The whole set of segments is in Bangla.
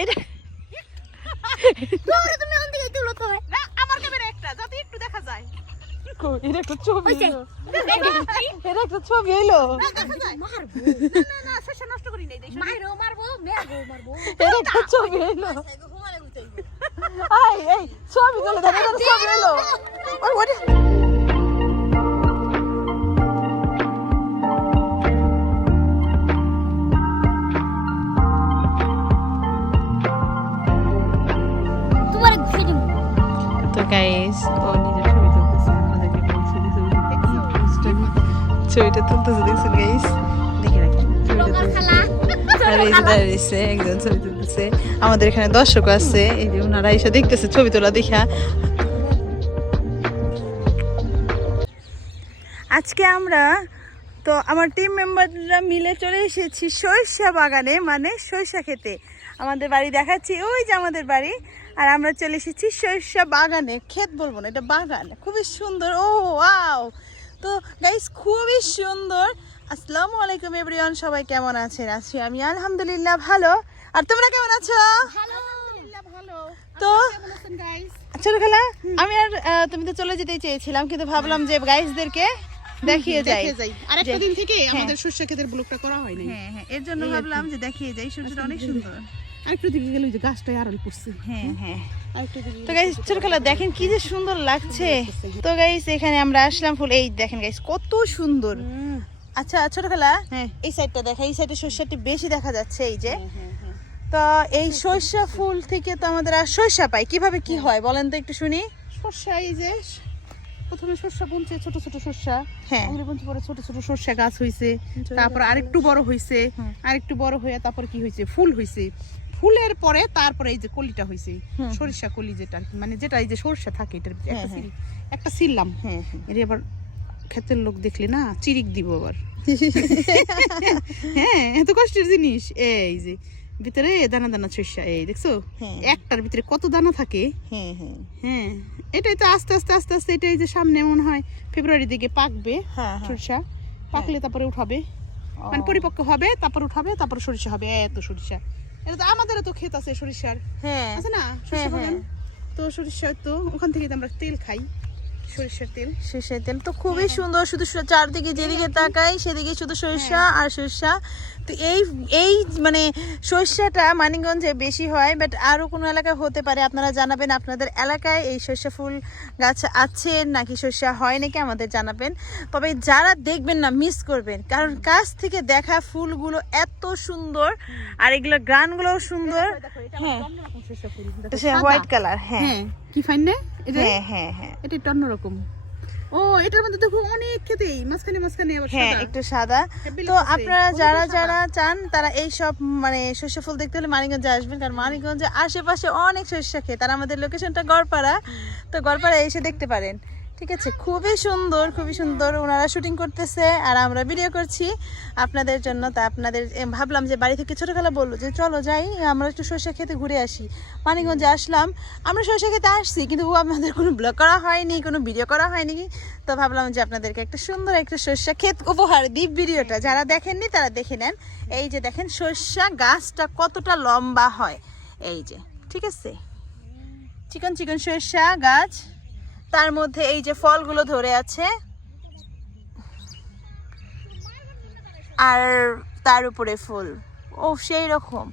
এটা তুমি ওখান থেকে তুলো তো না আমার ক্যামেরা একটা যাতে একটু দেখা যায়। এটা একটা ছবি এলো। এটা একটা ছবি এলো। দেখা যায় মারবো না না শস্য নষ্ট করি নাই দেই মারবো মারবো এটা একটা ছবি এলো। এই ছবি তুলে দেন, এটা ছবি এলো। ওই ওটা তোমার ঘুরে দিব। তো গাইস ও নিজের ছবি তুলতেছে, আপনাদেরকে বলছি যে ছবিটা তুলতেছে, দেখছেন গাইস? দেখে রাখেন ব্লগার খালা আর এই যে দাঁড়িয়েছে একজন ছবি তুলতেছে। আমাদের এখানে দর্শক আছে, এই যে ওনারা এসে দেখতেছে ছবি তোলা দেখা। আজকে আমরা তো আমার টিম মেম্বাররা মিলে চলে এসেছি সরিষা বাগানে, মানে সরিষা খেতে। আমাদের বাড়ি দেখাচ্ছি, ওই যে আমাদের বাড়ি। আর আমরা চলে এসেছি সরিষা বাগানে, ক্ষেত বলবো না, এটা বাগান, খুবই সুন্দর। ও ওয়াও! তো গাইস খুবই সুন্দর। আসসালামু আলাইকুম এভরিওয়ান, সবাই কেমন আছেন? আছি আমি আলহামদুলিল্লাহ ভালো। আর তোমরা কেমন আছো? আলহামদুলিল্লাহ ভালো। তো কেমন আছেন গাইস? ছোট খেলা, আমি আর তুমি তো চলে যেতেই চেয়েছিলাম, কিন্তু ভাবলাম যে গাইসদেরকে দেখিয়ে যাই। আরেকটা দিন থেকে আমাদের শস্য ক্ষেতের ব্লগটা করা হয় নাই। হ্যাঁ হ্যাঁ, এর জন্য ভাবলাম যে দেখিয়ে যাই, সূর্যটা অনেক সুন্দর। আরেকটু দিকে গেল ওই যে গাছটায় আড়াল পড়ছে। হ্যাঁ হ্যাঁ। আরেকটু দিকে তো গাইস ছোট খেলা দেখেন কি যে সুন্দর লাগছে। তো গাইস এখানে আমরা আসলাম, ফুল এই দেখেন গাইস কত সুন্দর। আচ্ছা ছোট খেলা, এই সাইডটা দেখা, এই সাইডে সরষাটি বেশি দেখা যাচ্ছে, এই যে। তো এই সরষা ফুল থেকে তো আমাদের আর সরষা পাই, কিভাবে কি হয় বলেন তো একটু শুনি। সর্ষা এই যে প্রথমে সর্ষা বুনছে, ছোট ছোট সর্ষা, হ্যাঁ ওগুলো বুনছে, পরে ছোট ছোট সর্ষা গাছ হইছে, তারপর আরেকটু বড় হইছে, আরেকটু বড় হয়ে তারপর কি হইছে, ফুল হইছে, ফুলের পরে তারপরে এই যে কলিটা হইছে, সরিষা কলি, যেটা আর কি, মানে যেটা এই যে সরষা থাকে এটার ভিতরে একটা ছিললাম। এর আবার ক্ষেতের লোক দেখলে না চিরিক দিব আবার। হ্যাঁ এত কষ্টের জিনিস, এই যে ভিতরে দানা দানা সরিষা, এই দেখছো একটার ভিতরে কত দানা থাকে। হ্যাঁ এটাই তো আস্তে আস্তে আস্তে আস্তে এটাই যে সামনে মনে হয় ফেব্রুয়ারি দিকে পাকবে সরিষা, পাকলে তারপরে উঠাবে, মানে পরিপক্ক হবে, তারপর উঠাবে, তারপর সরিষা হবে। এত সরিষা, এটা তো আমাদেরও তো ক্ষেত আছে সরিষার, আছে না সরিষা বাগান, তো সরিষা তো ওখান থেকে তো আমরা তেল খাই, সরিষার তেল। সরিষার তেল তো খুবই সুন্দর, শুধু চারদিকে যেদিকে তাকাই সেদিকে শুধু সরিষা আর সরিষা। তো এই মানে সরিষাটা মানিকগঞ্জে বেশি হয়, বাট আরও কোনো এলাকায় হতে পারে, আপনারা জানাবেন আপনাদের এলাকায় এই সরিষা ফুল গাছ আছে নাকি, সরিষা হয় নাকি আমাদের জানাবেন। তবে যারা দেখবেন না মিস করবেন, কারণ কাছ থেকে দেখা ফুলগুলো এত সুন্দর আর এগুলো গ্রানগুলোও সুন্দর। হ্যাঁ হোয়াইট কালার। হ্যাঁ কি ফাইন না এটা? হ্যাঁ হ্যাঁ হ্যাঁ, এটা একটু অন্যরকম। ও এটার মধ্যে দেখো অনেক খেতেই মাঝখানে মাঝখানে আবার হ্যাঁ সাদা। একটু সাদা। তো আপনারা যারা যারা চান তারা এই সব মানে সরিষা ফুল দেখতে হলে মানিকগঞ্জে আসবেন, কারণ মানিকগঞ্জে আশেপাশে অনেক সরিষা খেত, আর আমাদের লোকেশনটা গড়পাড়া, তো গড়পাড়া এসে দেখতে পারেন। ঠিক আছে, খুবই সুন্দর খুবই সুন্দর। ওনারা শুটিং করতেছে আর আমরা ভিডিও করছি আপনাদের জন্য। তা আপনাদের ভাবলাম যে বাড়ি থেকে ছোটখালা বললো যে চলো যাই আমরা একটু সরিষা খেতে ঘুরে আসি। মানিকগঞ্জে আসলাম, আমরা সরিষা খেতে আসছি, কিন্তু আমাদের কোনো ব্লগ করা হয়নি, কোনো ভিডিও করা হয়নি। তো ভাবলাম যে আপনাদেরকে একটা সুন্দর একটা সরিষা ক্ষেত উপহার দিই। ভিডিওটা যারা দেখেননি তারা দেখে নেন। এই যে দেখেন সরিষা গাছটা কতটা লম্বা হয়, এই যে, ঠিক আছে, চিকন চিকন সরিষা গাছ, তার মধ্যে এই যে ফলগুলো ধরে আছে, আর তার উপরে ফুল, ও সেই রকম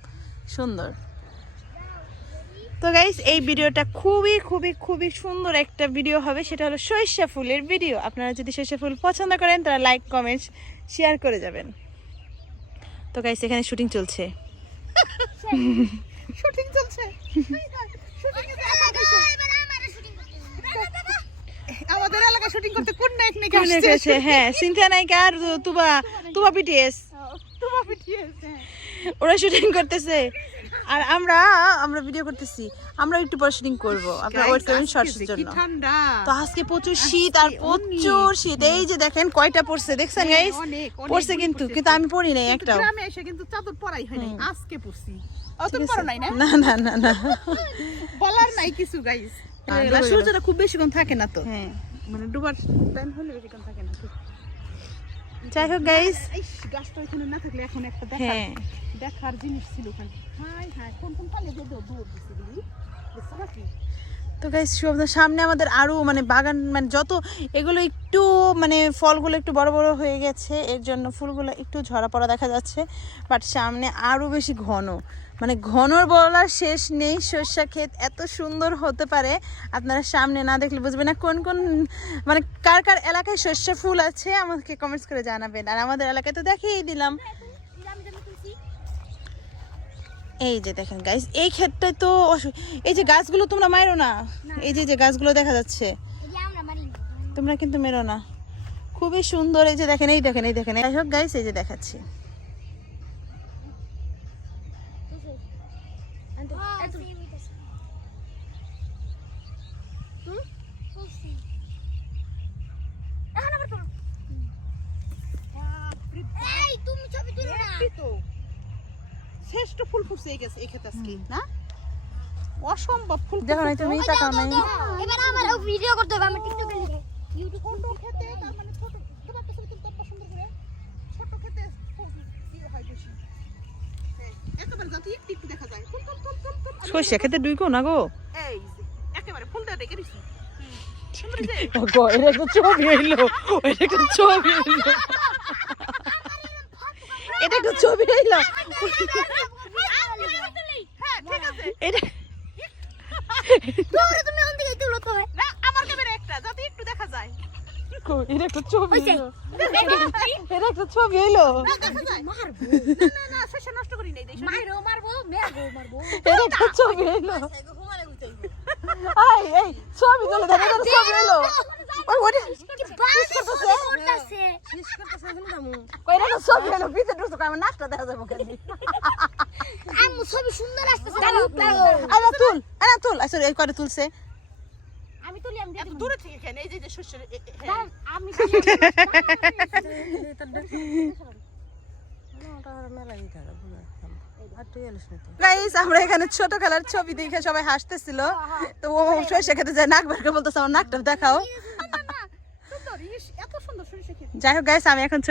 সুন্দর। তো গাইস এই ভিডিওটা খুবই খুবই খুবই সুন্দর একটা ভিডিও হবে, সেটা হলো সরিষা ফুলের ভিডিও। আপনারা যদি সরিষা ফুল পছন্দ করেন তারা লাইক কমেন্ট শেয়ার করে যাবেন। তো গাইস এখানে শুটিং চলছে, শুটিং চলছে, আমাদের এলাকায় শুটিং করতে কোন নায়ক নাকি আসছে? হ্যাঁ সিনথিয়া নায়িকা আর তুবা বিটিএস, ওরা শুটিং করতেছে আর আমরা ভিডিও করতেছি। আমরা একটু পর শুটিং করবো, আপনারা ওয়েট করুন শর্টসের জন্য। তো আজকে প্রচুর শীত আর প্রচুর শীত, এই যে দেখেন কয়টা পড়ছে, দেখছেন গাইস? পড়ছে কিন্তু আমি পড়ি নাই একটাও। গ্রামে এসে কিন্তু চাদর পরাই হয় নাই, আজকে পড়ছি। অত পড়ো নাই না? না না না না, বলার নাই কিছু গাইস। সূর্যটা খুব বেশিক্ষণ থাকে না তো। হ্যাঁ মানে ডুবার টাইম হলে বেশিক্ষণ থাকে না। যাই হোক গাইস, এই গাছটা ওখানে না থাকলে এখন একটা হ্যাঁ দেখার জিনিস ছিল ওখানে। হাই হাই কোন কোন পালে গিয়ে দৌড় দিছি বুঝলি, বুঝছো নাকি? তো গাইস সামনে আমাদের আরো মানে বাগান, মানে যত এগুলো একটু মানে ফলগুলো একটু বড় বড় হয়ে গেছে, এর জন্য ফুলগুলো একটু ঝরা পড়া দেখা যাচ্ছে, বাট সামনে আরো বেশি ঘন, মানে ঘনর বলার শেষ নেই। সরষা ক্ষেত এত সুন্দর হতে পারে আপনারা সামনে না দেখলে বুঝবেন না কোন কোন মানে কার কার এলাকায় সরষা ফুল আছে আমাকে কমেন্টস করে জানাবেন। আর আমাদের এলাকায় তো দেখিয়ে দিলাম। এই যে দেখেন গাইস, এই ক্ষেতটায় তো এই যে গাছগুলো তোমরা মারো না, এই যে গাছগুলো দেখা যাচ্ছে তোমরা কিন্তু মেরো না, খুবই সুন্দর। এই যে দেখেন, এই দেখেন, এই দেখেন। যাই হোক গাইস, এই যে দেখাচ্ছি। শ্রেষ্ঠ ফুল ফুটছে এই ক্ষেত আজকে না, অসম্ভব ফুল। দেখো না তুমি তাকাও নাই। এবার আমার ভিডিও করতে হবে, আমি টিকটকে লিখে ইউটিউব ছোট ক্ষেতে, তার মানে ছোট তোমার কাছে কিন্তু কত সুন্দর করে ছোট ক্ষেতে কি হয় বেশি, একেবারে যাতে একটু একটু দেখা যায়। ফুল ফুল ফুল ফুল ফুল সরষা খেতে ডুইকো না গো, এই যে একেবারে ফুলটা দেখে দিছি। এটা একটা ছবি হইলো, এটা একটা ছবি হইলো, এটা একটা ছবি হইলো। হ্যাঁ ঠিক আছে, এটা তোরে তুমি ওখান থেকে তুলো তো হয় না আমার ক্যামেরা একটা যাতে একটু দেখা যায়। এটা একটা ছবি হইলো, এটা একটা ছবি হইলো, না দেখা যায়, মারবো না না শেষে নষ্ট করি নাই দেই, মারবো মারবো এটা একটা ছবি হইলো। এই এই ছবি তুলে দেন, এটা একটা ছবি হইলো। ওই ওটা করতেছে কইরা একটা ছবি হইলো, ভিতরে ঢুকছো আমার নাকটা দেখা যাবে কেন। আম্মু ছবি সুন্দর আসতেছে আরে তুল আসলে এই করে তুলছে। আমি তুলি, আমি এত দূরে থেকে কেন এই যে শস্যের আমি গাইস, আমরা এখানে ছোট খেলার ছবি দেখে সবাই হাসতেছিল, তো ও সরষে খেতে যায়, নাক বের করে বলতেছে আমার নাকটা দেখাও। সুন্দর, এত সুন্দর সরিষা ক্ষেত। যাই হোক গাইস, আমি এখন